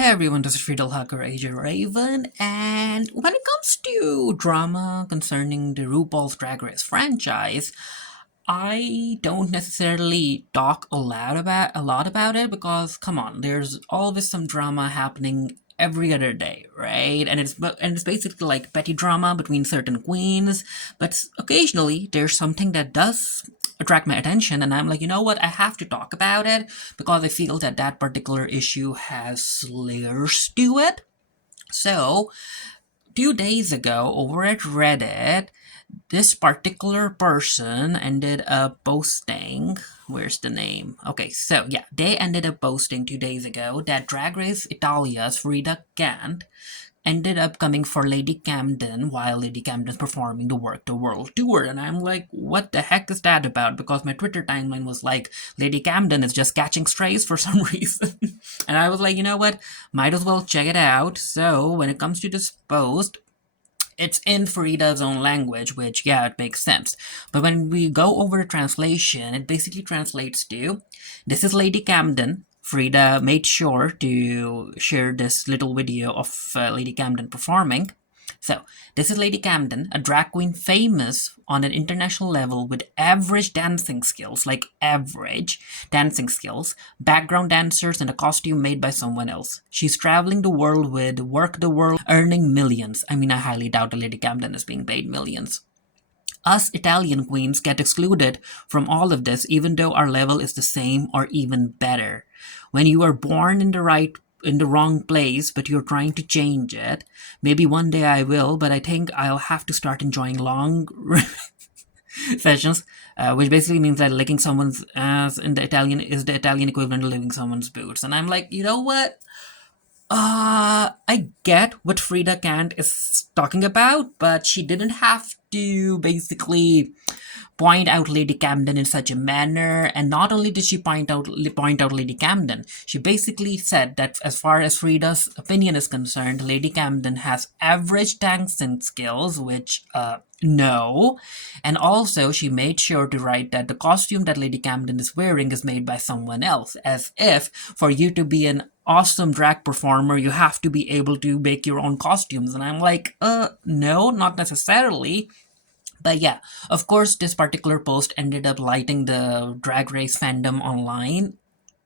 Hey everyone, this is Friedel Hacker AJ Raven, and when it comes to drama concerning the RuPaul's Drag Race franchise, I don't necessarily talk a lot about it because come on, there's always some drama happening every other day, right? And it's basically like petty drama between certain queens, but occasionally there's something that does attract my attention, and I'm like, you know what, I have to talk about it because I feel that that particular issue has layers to it. So 2 days ago over at Reddit, this particular person ended up posting. Where's the name? Okay, so yeah, they ended up posting 2 days ago that Drag Race Italia's Farida Kant ended up coming for Lady Camden while Lady Camden's performing the Work the World tour. And I'm like, what the heck is that about? Because my Twitter timeline was like, Lady Camden is just catching strays for some reason. And I was like, you know what? Might as well check it out. So when it comes to this post, it's in Farida's own language, which, yeah, it makes sense. But when we go over the translation, it basically translates to this is Lady Camden. Farida made sure to share this little video of Lady Camden performing. So, this is Lady Camden, a drag queen famous on an international level with average dancing skills, like average dancing skills, background dancers, and a costume made by someone else. She's traveling the world with Work the World, earning millions. I mean, I highly doubt that Lady Camden is being paid millions. Us Italian queens get excluded from all of this, even though our level is the same or even better. When you are born in the wrong place, but you're trying to change it. Maybe one day I will, but I think I'll have to start enjoying long sessions, which basically means that licking someone's ass in the Italian is the Italian equivalent of licking someone's boots. And I'm like, you know what? I get what Frida Kant is talking about, but she didn't have to basically point out Lady Camden in such a manner. And not only did she point out Lady Camden, she basically said that as far as Frida's opinion is concerned, Lady Camden has average dancing skills, which no. And also, she made sure to write that the costume that Lady Camden is wearing is made by someone else, as if for you to be an awesome drag performer, you have to be able to make your own costumes. And I'm like, no, not necessarily. But yeah, of course, this particular post ended up lighting the drag race fandom online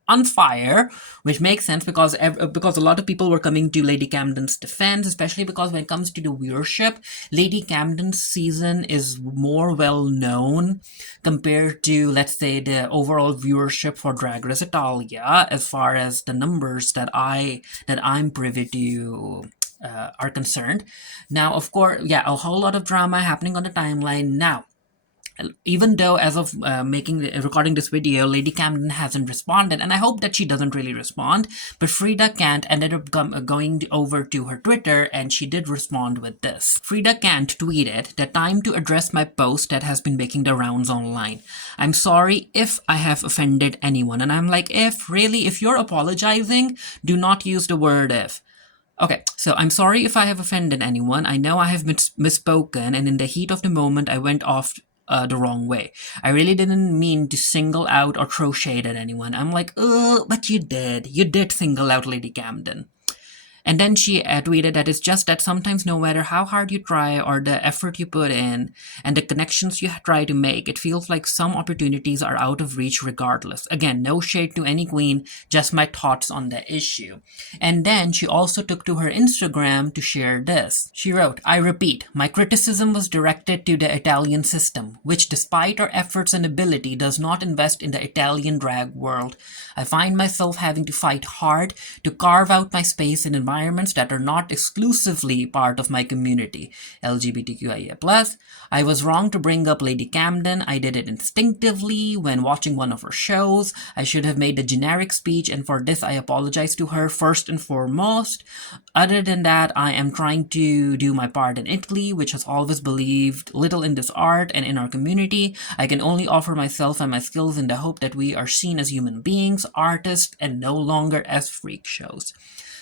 on fire, which makes sense because a lot of people were coming to Lady Camden's defense, especially because when it comes to the viewership, Lady Camden's season is more well known compared to, let's say, the overall viewership for Drag Race Italia, as far as the numbers that I'm privy to are concerned. Now, of course, yeah, a whole lot of drama happening on the timeline now. Even though, as of recording this video, Lady Camden hasn't responded, and I hope that she doesn't really respond. But Frida Kant ended up going over to her Twitter, and she did respond with this. Frida Kant tweeted that time to address my post that has been making the rounds online. I'm sorry if I have offended anyone, and I'm like, if you're apologizing, do not use the word if. Okay, so I'm sorry if I have offended anyone. I know I have misspoken, and in the heat of the moment, I went off the wrong way. I really didn't mean to single out or throw shade at anyone. I'm like, but you did. You did single out Lady Camden. And then she tweeted that it's just that sometimes no matter how hard you try or the effort you put in and the connections you try to make, it feels like some opportunities are out of reach regardless. Again, no shade to any queen, just my thoughts on the issue. And then she also took to her Instagram to share this. She wrote, I repeat, my criticism was directed to the Italian system, which despite our efforts and ability does not invest in the Italian drag world. I find myself having to fight hard to carve out my space in environments that are not exclusively part of my community, LGBTQIA+. I was wrong to bring up Lady Camden. I did it instinctively when watching one of her shows. I should have made a generic speech, and for this I apologize to her first and foremost. Other than that, I am trying to do my part in Italy, which has always believed little in this art and in our community. I can only offer myself and my skills in the hope that we are seen as human beings, artists, and no longer as freak shows.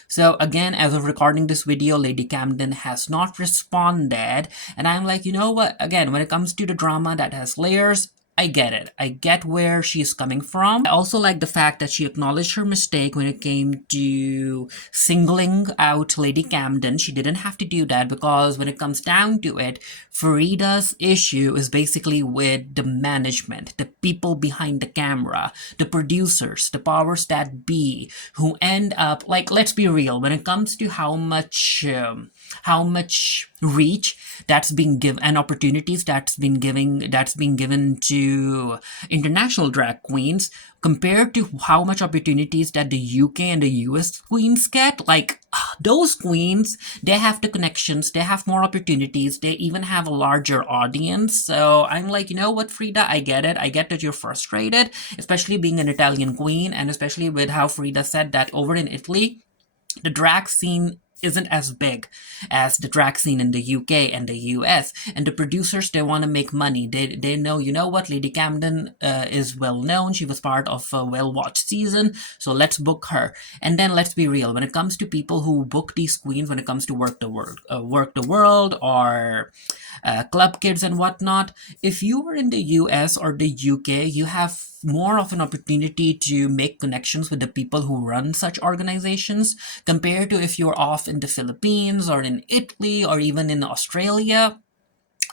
So again, as of recording this video, Lady Camden has not responded, and I'm like, you know what, again, when it comes to the drama that has layers, I get it. I get where she's coming from. I also like the fact that she acknowledged her mistake when it came to singling out Lady Camden. She didn't have to do that because when it comes down to it, Farida's issue is basically with the management, the people behind the camera, the producers, the powers that be, who end up, like, let's be real, when it comes to how much reach that's being given and opportunities that's being given to international drag queens compared to how much opportunities that the UK and the US queens get. Like, those queens, they have the connections, they have more opportunities, they even have a larger audience. So I'm like, you know what, Frida, I get it. I get that you're frustrated, especially being an Italian queen, and especially with how Frida said that over in Italy, the drag scene isn't as big as the drag scene in the UK and the US. And the producers, they want to make money. They know, you know what, Lady Camden is well known. She was part of a well-watched season, so let's book her. And then let's be real, when it comes to people who book these queens, when it comes to Work the World, or Club Kids and whatnot, if you are in the US or the UK, you have more of an opportunity to make connections with the people who run such organizations compared to if you're off in the Philippines or in Italy or even in Australia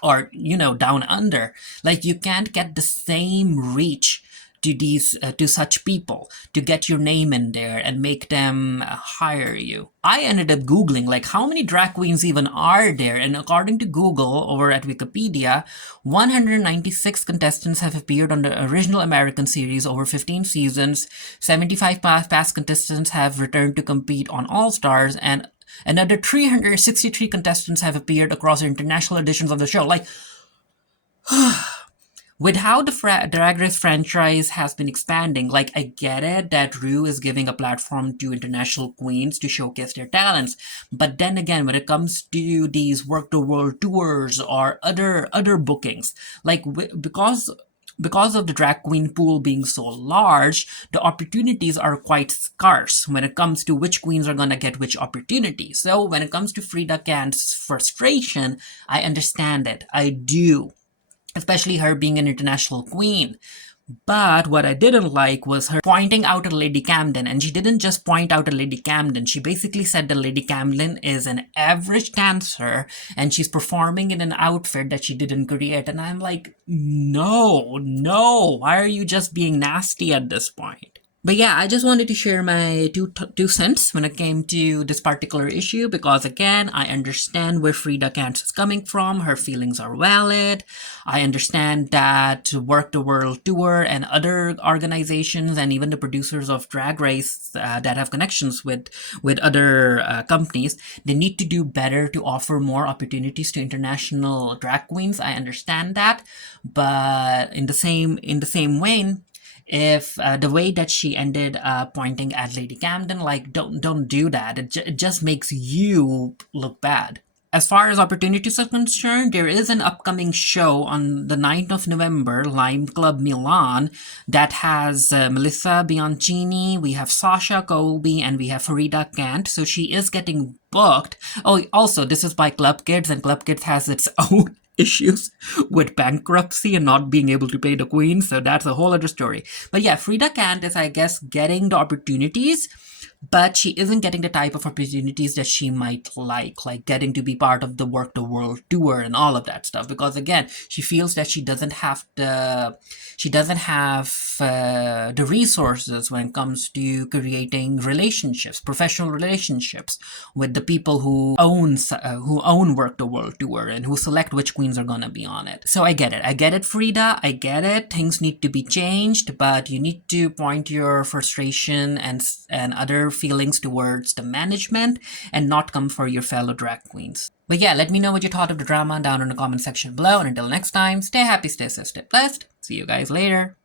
or, you know, down under. Like, you can't get the same reach to these to such people to get your name in there and make them hire you. I ended up googling, like, how many drag queens even are there, and according to Google over at Wikipedia, 196 contestants have appeared on the original American series over 15 seasons. 75 past contestants have returned to compete on All Stars, and another 363 contestants have appeared across international editions of the show. Like, with how the Drag Race franchise has been expanding, like, I get it that Rue is giving a platform to international queens to showcase their talents. But then again, when it comes to these Work the World tours or other bookings, like, because of the drag queen pool being so large, the opportunities are quite scarce when it comes to which queens are going to get which opportunity. So when it comes to Frida Kant's frustration, I understand it. I do. Especially her being an international queen. But what I didn't like was her pointing out at Lady Camden. And she didn't just point out at Lady Camden. She basically said that Lady Camden is an average dancer and she's performing in an outfit that she didn't create. And I'm like, no. Why are you just being nasty at this point? But yeah, I just wanted to share my two cents when it came to this particular issue because, again, I understand where Frida Kant is coming from. Her feelings are valid. I understand that Work the World Tour and other organizations and even the producers of Drag Race that have connections with other companies, they need to do better to offer more opportunities to international drag queens. I understand that. But in the same vein, if the way that she ended pointing at Lady Camden, like, don't do that. It just makes you look bad. As far as opportunities are concerned, there is an upcoming show on the 9th of November, Lime Club Milan, that has Melissa Bianchini, we have Sasha Colby, and we have Farida Kant. So she is getting booked. Oh, also, this is by Club Kids, and Club Kids has its own issues with bankruptcy and not being able to pay the queen, so that's a whole other story. But yeah, Frida Kant is, I guess, getting the opportunities, but she isn't getting the type of opportunities that she might like getting to be part of the Work the World tour and all of that stuff. Because again, she feels that she doesn't have the resources when it comes to creating relationships, professional relationships with the people who own Work the World tour and who select which queens are gonna be on it. So I get it, Frida. I get it. Things need to be changed, but you need to point your frustration and other feelings towards the management and not come for your fellow drag queens. But yeah, let me know what you thought of the drama down in the comment section below. And until next time, stay happy, stay safe, stay blessed. See you guys later.